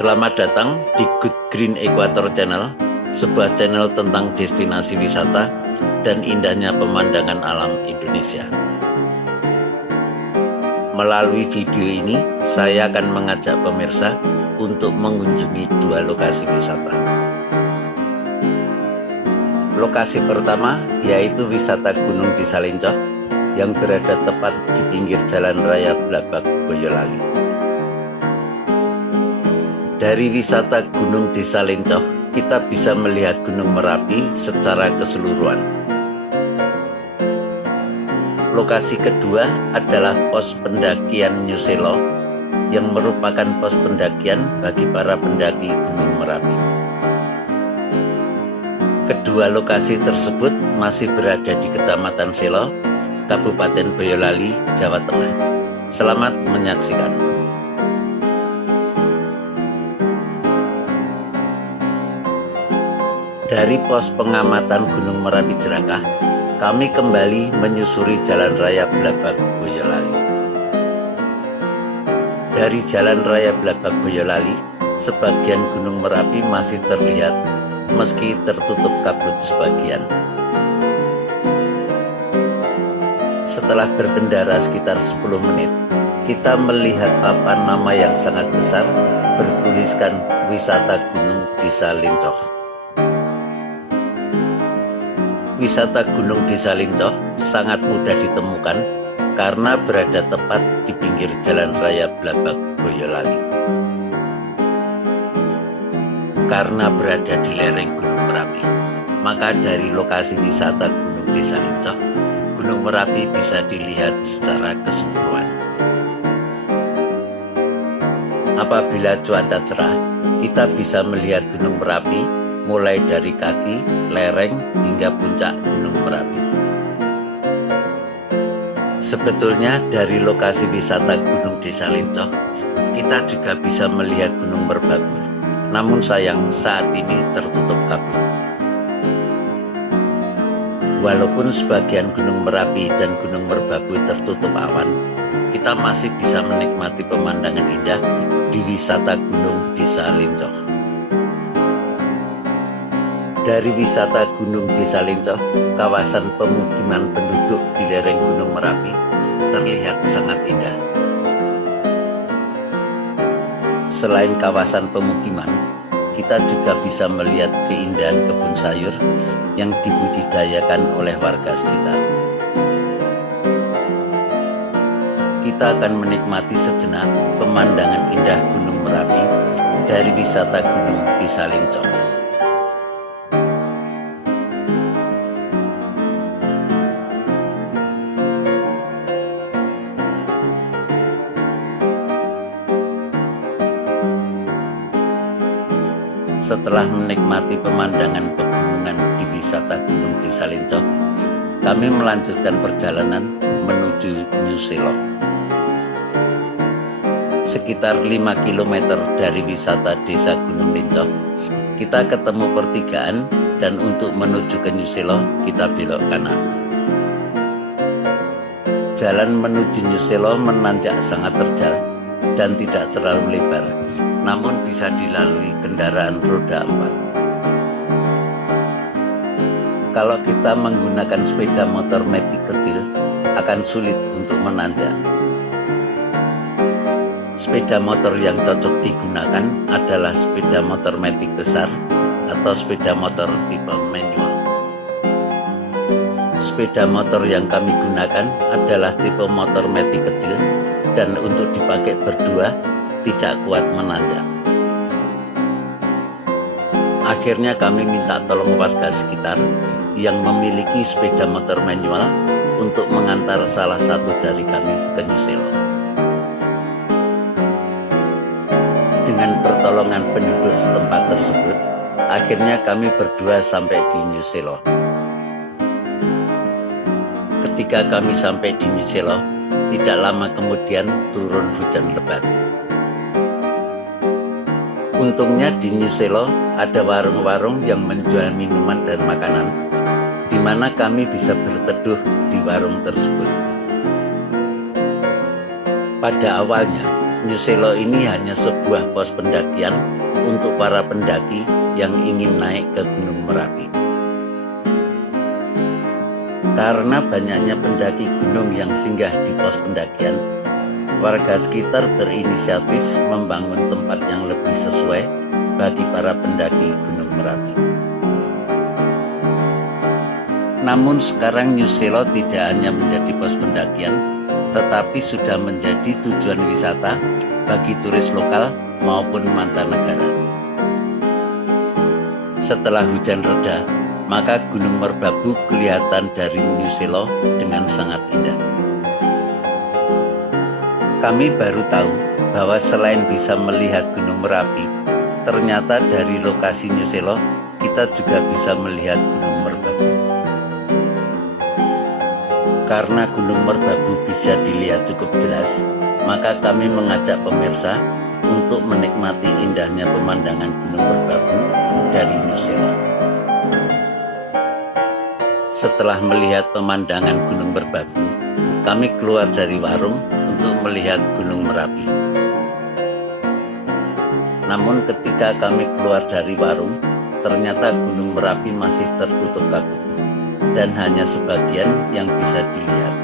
Selamat datang di Good Green Equator Channel, sebuah channel tentang destinasi wisata dan indahnya pemandangan alam Indonesia. Melalui video ini, saya akan mengajak pemirsa untuk mengunjungi dua lokasi wisata. Lokasi pertama yaitu wisata Gunung Desa Lencoh yang berada tepat di pinggir Jalan Raya Blabag, Boyolali. Dari wisata Gunung Desa Lencoh, kita bisa melihat Gunung Merapi secara keseluruhan. Lokasi kedua adalah pos pendakian New Selo yang merupakan pos pendakian bagi para pendaki Gunung Merapi. Kedua lokasi tersebut masih berada di Kecamatan Selo, Kabupaten Boyolali, Jawa Tengah. Selamat menyaksikan. Dari pos pengamatan Gunung Merapi Jerakah, kami kembali menyusuri Jalan Raya Blabag, Boyolali. Dari Jalan Raya Blabag, Boyolali, sebagian Gunung Merapi masih terlihat meski tertutup kabut sebagian. Setelah berkendara sekitar 10 menit, kita melihat papan nama yang sangat besar bertuliskan Wisata Gunung Desa Lencoh. Wisata Gunung Desa Lencoh sangat mudah ditemukan karena berada tepat di pinggir Jalan Raya Blabag, Boyolali. Karena berada di lereng Gunung Merapi, maka dari lokasi wisata Gunung Desa Lencoh, Gunung Merapi bisa dilihat secara keseluruhan. Apabila cuaca cerah, kita bisa melihat Gunung Merapi mulai dari kaki, lereng, hingga puncak Gunung Merapi. Sebetulnya dari lokasi wisata Gunung Desa Lencoh, kita juga bisa melihat Gunung Merbabu. Namun sayang saat ini tertutup kabut. Walaupun sebagian Gunung Merapi dan Gunung Merbabu tertutup awan, kita masih bisa menikmati pemandangan indah di wisata Gunung Desa Lencoh. Dari wisata Gunung Desa Lencoh, kawasan pemukiman penduduk di lereng Gunung Merapi terlihat sangat indah. Selain kawasan pemukiman, kita juga bisa melihat keindahan kebun sayur yang dibudidayakan oleh warga sekitar. Kita akan menikmati sejenak pemandangan indah Gunung Merapi dari wisata Gunung Desa Lencoh. Setelah menikmati pemandangan pegunungan di wisata Gunung Desa Lencoh, kami melanjutkan perjalanan menuju New Selo. Sekitar 5 km dari wisata Desa Gunung Lencoh, kita ketemu pertigaan dan untuk menuju ke New Selo, kita belok kanan. Jalan menuju New Selo menanjak sangat terjal dan tidak terlalu lebar, namun bisa dilalui kendaraan roda 4. Kalau kita menggunakan sepeda motor matic kecil, akan sulit untuk menanjak. Sepeda motor yang cocok digunakan adalah sepeda motor matic besar atau sepeda motor tipe manual. Sepeda motor yang kami gunakan adalah tipe motor matic kecil dan untuk dipakai berdua tidak kuat menanjak. Akhirnya kami minta tolong warga sekitar yang memiliki sepeda motor manual untuk mengantar salah satu dari kami ke New Selo. Dengan pertolongan penduduk setempat tersebut, akhirnya kami berdua sampai di New Selo. Ketika kami sampai di New Selo, tidak lama kemudian turun hujan lebat. Untungnya di New Selo ada warung-warung yang menjual minuman dan makanan, di mana kami bisa berteduh di warung tersebut. Pada awalnya, New Selo ini hanya sebuah pos pendakian untuk para pendaki yang ingin naik ke Gunung Merapi. Karena banyaknya pendaki gunung yang singgah di pos pendakian, warga sekitar berinisiatif membangun tempat yang lebih sesuai bagi para pendaki Gunung Merapi. Namun sekarang New Selo tidak hanya menjadi pos pendakian, tetapi sudah menjadi tujuan wisata bagi turis lokal maupun mancanegara. Setelah hujan reda, maka Gunung Merbabu kelihatan dari New Selo dengan sangat indah. Kami baru tahu bahwa selain bisa melihat Gunung Merapi, ternyata dari lokasi New Selo kita juga bisa melihat Gunung Merbabu. Karena Gunung Merbabu bisa dilihat cukup jelas, maka kami mengajak pemirsa untuk menikmati indahnya pemandangan Gunung Merbabu dari New Selo. Setelah melihat pemandangan Gunung Merbabu, kami keluar dari warung untuk melihat Gunung Merapi. Namun ketika kami keluar dari warung, ternyata Gunung Merapi masih tertutup kabut dan hanya sebagian yang bisa dilihat.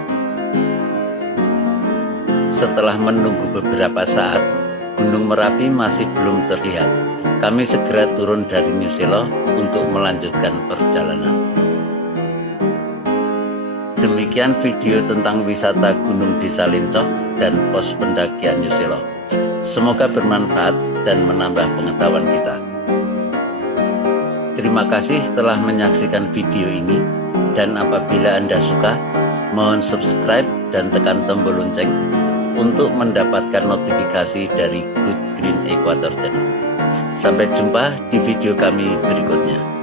Setelah menunggu beberapa saat, Gunung Merapi masih belum terlihat. Kami segera turun dari New Selo untuk melanjutkan perjalanan. Demikian video tentang wisata Gunung Desa Lincoh dan pos pendakian New Selo. Semoga bermanfaat dan menambah pengetahuan kita. Terima kasih telah menyaksikan video ini, dan apabila Anda suka, mohon subscribe dan tekan tombol lonceng untuk mendapatkan notifikasi dari Good Green Equator Channel. Sampai jumpa di video kami berikutnya.